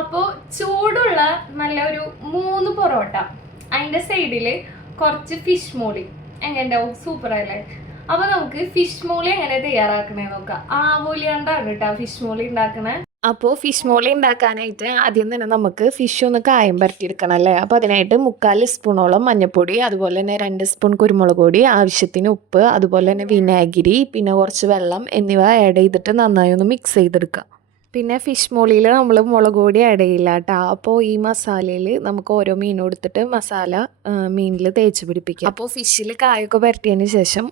അപ്പോൾ ചൂടുള്ള നല്ല ഒരു 3 പൊറോട്ട, അതിൻ്റെ സൈഡിൽ കുറച്ച് ഫിഷ് മോളി എങ്ങനെ ഉണ്ടാവും? സൂപ്പറല്ലേ? അപ്പോൾ നമുക്ക് ഫിഷ് മോളി എങ്ങനെ തയ്യാറാക്കണേ നോക്കാം. ആവോലിയാണ്ടാണ് കേട്ടോ ഫിഷ് മോളി ഉണ്ടാക്കണേ. അപ്പോൾ ഫിഷ് മോളി ഉണ്ടാക്കാനായിട്ട് ആദ്യം തന്നെ നമുക്ക് ഫിഷ് ഒന്ന് കായം പരത്തിയെടുക്കണം അല്ലേ. അപ്പോൾ അതിനായിട്ട് 3/4 സ്പൂണോളം മഞ്ഞൾപ്പൊടി, അതുപോലെ തന്നെ 2 സ്പൂൺ കുരുമുളക് പൊടി, ആവശ്യത്തിന് ഉപ്പ്, അതുപോലെ തന്നെ വിനാഗിരി, പിന്നെ കുറച്ച് വെള്ളം എന്നിവ ആഡ് ചെയ്തിട്ട് നന്നായി ഒന്ന് മിക്സ് ചെയ്തെടുക്കുക. പിന്നെ ഫിഷ് മോളിയിൽ നമ്മൾ മുളക് പൊടി ആഡ് ചെയ്യില്ല കേട്ടോ. അപ്പോൾ ഈ മസാലയിൽ നമുക്ക് ഓരോ മീനും എടുത്തിട്ട് മസാല മീനിൽ തേച്ച് പിടിപ്പിക്കാം. അപ്പോൾ ഫിഷിൽ കായൊക്കെ പരട്ടിയതിന് ശേഷം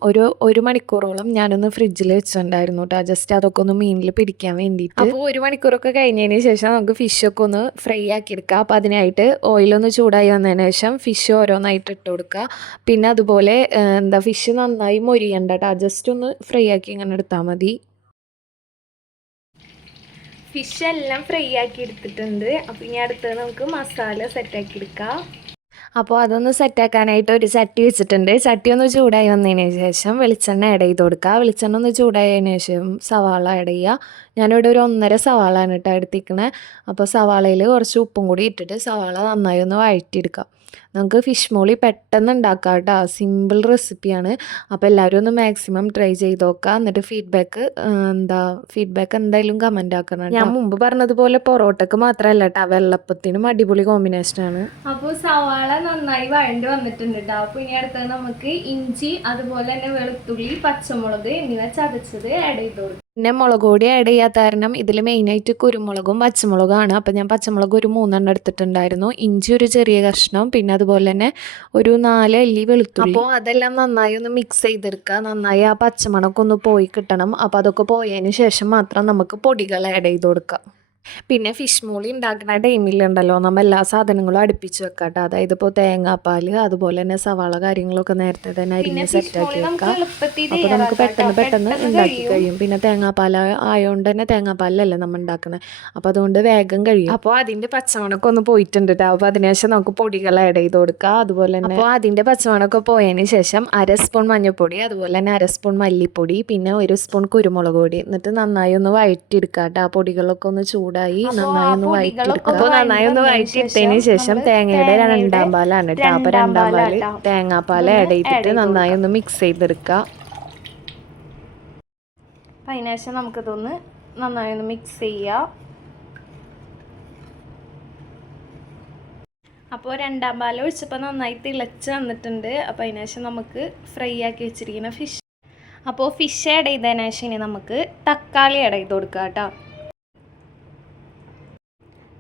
ഒരു മണിക്കൂറോളം ഞാനൊന്ന് ഫ്രിഡ്ജിൽ വെച്ചിട്ടുണ്ടായിരുന്നു കേട്ടോ, ജസ്റ്റ് അതൊക്കെ ഒന്ന് മീനിൽ പിടിക്കാൻ വേണ്ടിയിട്ട്. അപ്പോൾ 1 മണിക്കൂറൊക്കെ കഴിഞ്ഞതിന് ശേഷം നമുക്ക് ഫിഷൊക്കെ ഒന്ന് ഫ്രൈ ആക്കി എടുക്കാം. അപ്പോൾ അതിനായിട്ട് ഓയിലൊന്ന് ചൂടായി വന്നതിന് ശേഷം ഫിഷ് ഓരോന്നായിട്ട് ഇട്ട് കൊടുക്കുക. പിന്നെ അതുപോലെ ഫിഷ് നന്നായി മൊരിയണ്ട കേട്ടോ, ജസ്റ്റ് ഒന്ന് ഫ്രൈ ആക്കി ഇങ്ങനെ എടുത്താൽ മതി. ഫിഷ് എല്ലാം ഫ്രൈ ആക്കി എടുത്തിട്ടുണ്ട്. അപ്പോൾ ഇനി അടുത്തത് നമുക്ക് മസാല സെറ്റാക്കി എടുക്കാം. അപ്പോൾ അതൊന്ന് സെറ്റാക്കാനായിട്ട് ഒരു ചട്ടി വെച്ചിട്ടുണ്ട്. ചട്ടി ഒന്ന് ചൂടായി വന്നതിന് ശേഷം വെളിച്ചെണ്ണ ആഡ് ചെയ്ത് കൊടുക്കുക. വെളിച്ചെണ്ണ ഒന്ന് ചൂടായതിന് ശേഷം സവാള ആഡ് ചെയ്യുക. ഞാനിവിടെ ഒരു 1.5 സവാളയാണ് കേട്ടോ എടുത്തിരിക്കണേ. അപ്പോൾ സവാളയിൽ കുറച്ച് ഉപ്പും കൂടി ഇട്ടിട്ട് സവാള നന്നായി ഒന്ന് വഴറ്റിയെടുക്കാം. നമുക്ക് ഫിഷ് മോളി പെട്ടെന്ന് ഉണ്ടാക്കാം കേട്ടോ, സിമ്പിൾ റെസിപ്പിയാണ്. അപ്പോൾ എല്ലാവരും ഒന്ന് മാക്സിമം ട്രൈ ചെയ്ത് നോക്കുക. എന്നിട്ട് ഫീഡ്ബാക്ക് എന്തായാലും കമൻ്റ് ആക്കണം. ഞാൻ മുമ്പ് പറഞ്ഞതുപോലെ പൊറോട്ടക്ക് മാത്രമല്ല കേട്ടോ, വെള്ളപ്പത്തിനും അടിപൊളി കോമ്പിനേഷനാണ്. അപ്പോൾ സവാള നന്നായി വഴണ്ടി വന്നിട്ടുണ്ട് കേട്ടോ. അപ്പോൾ ഇനി അടുത്തത് നമുക്ക് ഇഞ്ചി, അതുപോലെ തന്നെ വെളുത്തുള്ളി, പച്ചമുളക് എന്നിവ ചതച്ചത് ആഡ് ചെയ്ത് കൊടുക്കും. പിന്നെ മുളക് പൊടി ആഡ് ചെയ്യാത്ത കാരണം ഇതിൽ മെയിനായിട്ട് കുരുമുളകും പച്ചമുളകാണ്. അപ്പോൾ ഞാൻ പച്ചമുളക് ഒരു 3 എണ്ണം എടുത്തിട്ടുണ്ടായിരുന്നു, ഇഞ്ചി ഒരു ചെറിയ കഷ്ണം, പിന്നെ അതുപോലെ തന്നെ ഒരു 4 അല്ലി വെളുത്തുള്ളി. അപ്പോൾ അതെല്ലാം നന്നായി ഒന്ന് മിക്സ് ചെയ്തെടുക്കുക. നന്നായി ആ പച്ചമണമൊക്കെ ഒന്ന് പോയി കിട്ടണം. അപ്പോൾ അതൊക്കെ പോയതിന് ശേഷം മാത്രം നമുക്ക് പൊടികൾ ആഡ് ചെയ്ത് കൊടുക്കാം. പിന്നെ ഫിഷ് മോളി ഉണ്ടാക്കുന്ന ടൈമിലുണ്ടല്ലോ നമ്മൾ എല്ലാ സാധനങ്ങളും അടുപ്പിച്ച് വെക്കാം കേട്ടോ. അതായത് ഇപ്പോൾ തേങ്ങാപ്പാൽ, അതുപോലെ തന്നെ സവാള കാര്യങ്ങളൊക്കെ നേരത്തെ തന്നെ അരിഞ്ഞ് സെറ്റാക്കി വെക്കാം. അപ്പോൾ നമുക്ക് പെട്ടെന്ന് ഉണ്ടാക്കി കഴിയും. പിന്നെ തേങ്ങാപ്പാൽ ആയതുകൊണ്ട് തന്നെ തേങ്ങാപ്പാലല്ലേ നമ്മൾ ഉണ്ടാക്കണേ, അപ്പോൾ അതുകൊണ്ട് വേഗം കഴിയും. അപ്പോൾ അതിൻ്റെ പച്ചമണമൊക്കെ ഒന്ന് പോയിട്ടുണ്ട് കേട്ടോ. അപ്പോൾ അതിനുശേഷം നമുക്ക് പൊടികൾ ആഡ് ചെയ്ത് കൊടുക്കുക. അതുപോലെ തന്നെ അപ്പോൾ അതിൻ്റെ പച്ചമണമൊക്കെ പോയതിന് ശേഷം 1/2 സ്പൂൺ മഞ്ഞൾപ്പൊടി, അതുപോലെ തന്നെ 1/2 സ്പൂൺ മല്ലിപ്പൊടി, പിന്നെ 1 സ്പൂൺ കുരുമുളക് പൊടി, എന്നിട്ട് നന്നായി ഒന്ന് വഴറ്റിയെടുക്കുക കേട്ടോ. ആ പൊടികളൊക്കെ ഒന്ന് നന്നായി ഒന്ന് വഴറ്റിയെടുക്കുക. അപ്പോൾ നന്നായി ഒന്ന് വഴറ്റിയിട്ടതിന് ശേഷം തേങ്ങയുടെ 2/2 പാലാണ് കേട്ടോ. അപ്പോൾ 2/2 പാല് തേങ്ങാപ്പാൽ ആഡ് ചെയ്തിട്ട് നന്നായി ഒന്ന് മിക്സ് ചെയ്തെടുക്കുക. അപ്പം അതിനുശേഷം നമുക്കിതൊന്ന് നന്നായി ഒന്ന് മിക്സ് ചെയ്യുക. അപ്പോൾ 2/2 പാൽ ഒഴിച്ചപ്പോൾ നന്നായി തിളച്ച് വന്നിട്ടുണ്ട്. അപ്പോൾ അതിനുശേഷം നമുക്ക് ഫ്രൈ ആക്കി വെച്ചിരിക്കുന്ന ഫിഷ്, അപ്പോൾ ഫിഷ് ആഡ് ചെയ്തതിന് ശേഷം ഇനി നമുക്ക് തക്കാളി ആഡ് ചെയ്ത് കൊടുക്കുക കേട്ടോ.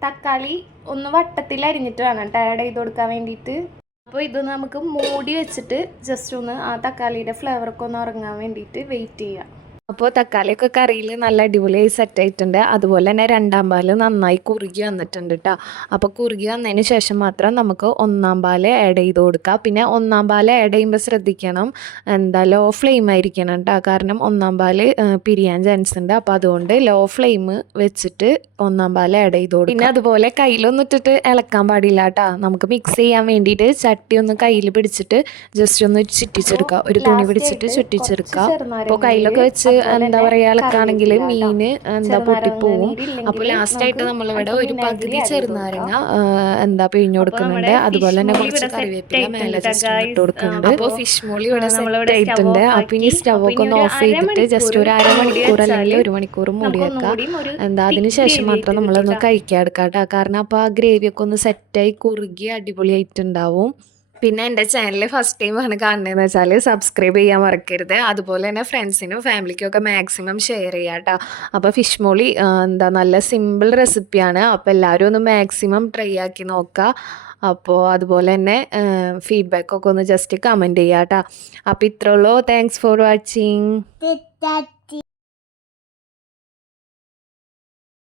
തക്കാളി ഒന്ന് വട്ടത്തിൽ അരിഞ്ഞിട്ട് വേണം കേട്ടോ ആഡ് ചെയ്ത് കൊടുക്കാൻ വേണ്ടിയിട്ട്. അപ്പോൾ ഇത് നമുക്ക് മൂടി വെച്ചിട്ട് ജസ്റ്റ് ഒന്ന് ആ തക്കാളിയുടെ ഫ്ലേവറൊക്കെ ഒന്ന് ഇറങ്ങാൻ വേണ്ടിയിട്ട് വെയിറ്റ് ചെയ്യാം. അപ്പോൾ തക്കാളിയൊക്കെ കറിയിൽ നല്ല അടിപൊളിയായി സെറ്റായിട്ടുണ്ട്. അതുപോലെ തന്നെ 2/2 പാൽ നന്നായി കുറുകി വന്നിട്ടുണ്ട് കേട്ടോ. അപ്പോൾ കുറുകി വന്നതിന് ശേഷം മാത്രം നമുക്ക് 1/4 പാൽ ആഡ് ചെയ്ത് കൊടുക്കാം. പിന്നെ 1/4 പാൽ ആഡ് ചെയ്യുമ്പോൾ ശ്രദ്ധിക്കണം, ലോ ഫ്ലെയിം ആയിരിക്കണം കേട്ടോ, കാരണം 1/4 പാൽ പിരിയാൻ ചാൻസ് ഉണ്ട്. അപ്പോൾ അതുകൊണ്ട് ലോ ഫ്ലെയിം വെച്ചിട്ട് 1/4 പാൽ ആഡ് ചെയ്ത് കൊടുക്കും. പിന്നെ അതുപോലെ കയ്യിലൊന്നും ഇട്ടിട്ട് ഇളക്കാൻ പാടില്ല കേട്ടോ. നമുക്ക് മിക്സ് ചെയ്യാൻ വേണ്ടിയിട്ട് ചട്ടി ഒന്ന് കയ്യിൽ പിടിച്ചിട്ട് ജസ്റ്റ് ഒന്ന് ചുറ്റിച്ചെടുക്കുക, ഒരു തുണി പിടിച്ചിട്ട് ചുറ്റിച്ചെടുക്കുക. അപ്പോൾ കയ്യിലൊക്കെ വെച്ച് ഇളക്കാണെങ്കിൽ മീൻ പൊട്ടിപ്പോവും. അപ്പോൾ ലാസ്റ്റായിട്ട് നമ്മളിവിടെ ഒരു പകുതി ചെറുനാരങ്ങ പിഴിഞ്ഞു കൊടുക്കുന്നുണ്ട്. അതുപോലെ തന്നെ കുറച്ച് കറിവേപ്പില മേലെ ജസ്റ്റ് ഇട്ട് കൊടുക്കുന്നുണ്ട്. അപ്പോൾ ഫിഷ് മോളി ഇവിടെ സെറ്റ് ആയിട്ടുണ്ട്. അപ്പോൾ ഇനി സ്റ്റവൊക്കെ ഒന്ന് ഓഫ് ചെയ്തിട്ട് ജസ്റ്റ് ഒരു 1/2 മണിക്കൂർ അല്ലെങ്കിൽ 1 മണിക്കൂർ മൂടി വെക്കാം. അതിന് ശേഷം മാത്രം നമ്മളൊന്ന് കഴിക്കാൻ എടുക്കാം കേട്ടോ, കാരണം അപ്പോൾ ആ ഗ്രേവിയൊക്കെ ഒന്ന് സെറ്റായി കുറുകി അടിപൊളിയായിട്ടുണ്ടാവും. പിന്നെ എൻ്റെ ചാനൽ ഫസ്റ്റ് ടൈമാണ് കാണുന്നതെന്ന് വെച്ചാൽ സബ്സ്ക്രൈബ് ചെയ്യാൻ മറക്കരുത്. അതുപോലെ തന്നെ ഫ്രണ്ട്സിനും ഫാമിലിക്കും ഒക്കെ മാക്സിമം ഷെയർ ചെയ്യാം കേട്ടോ. അപ്പോൾ ഫിഷ് മോളി നല്ല സിമ്പിൾ റെസിപ്പിയാണ്. അപ്പോൾ എല്ലാവരും ഒന്ന് മാക്സിമം ട്രൈ ആക്കി നോക്കുക. അപ്പോൾ അതുപോലെ തന്നെ ഫീഡ്ബാക്കൊക്കെ ഒന്ന് ജസ്റ്റ് കമൻറ്റ് ചെയ്യാം കേട്ടോ. അപ്പോൾ ഇത്രേ ഉള്ളൂ. Thanks for watching.